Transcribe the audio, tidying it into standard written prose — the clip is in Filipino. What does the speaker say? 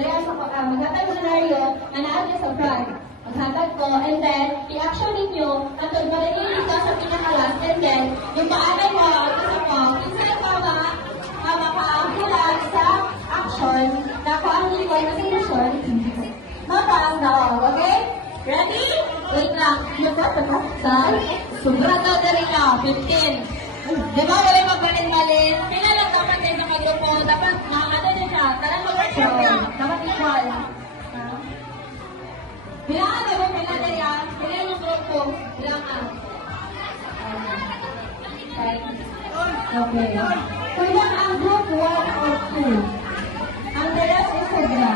dahil sa maghatag scenario na naadya sa front. Maghatag ko, and then, i-action ninyo, atod madali ka sa pinakalas, and then, yung paanay mo, isa ko, kinsa ka makaagulan sa action na paanay ko na solution, mapang na okay? Ready? Wait lang. Yung ba sa sobra daw na rin na, 15. Di ba wala magbalin-balin? Kailan lang dapat kayo sa maglupo? Dapat ano din siya, talang mag-workshop niya. Dapat equal. Bilangan na ba pinatay yan? Bilangan yung grupo. Bilangan. Okay. Kung ang group 1 or 2, ang the rest is sobra.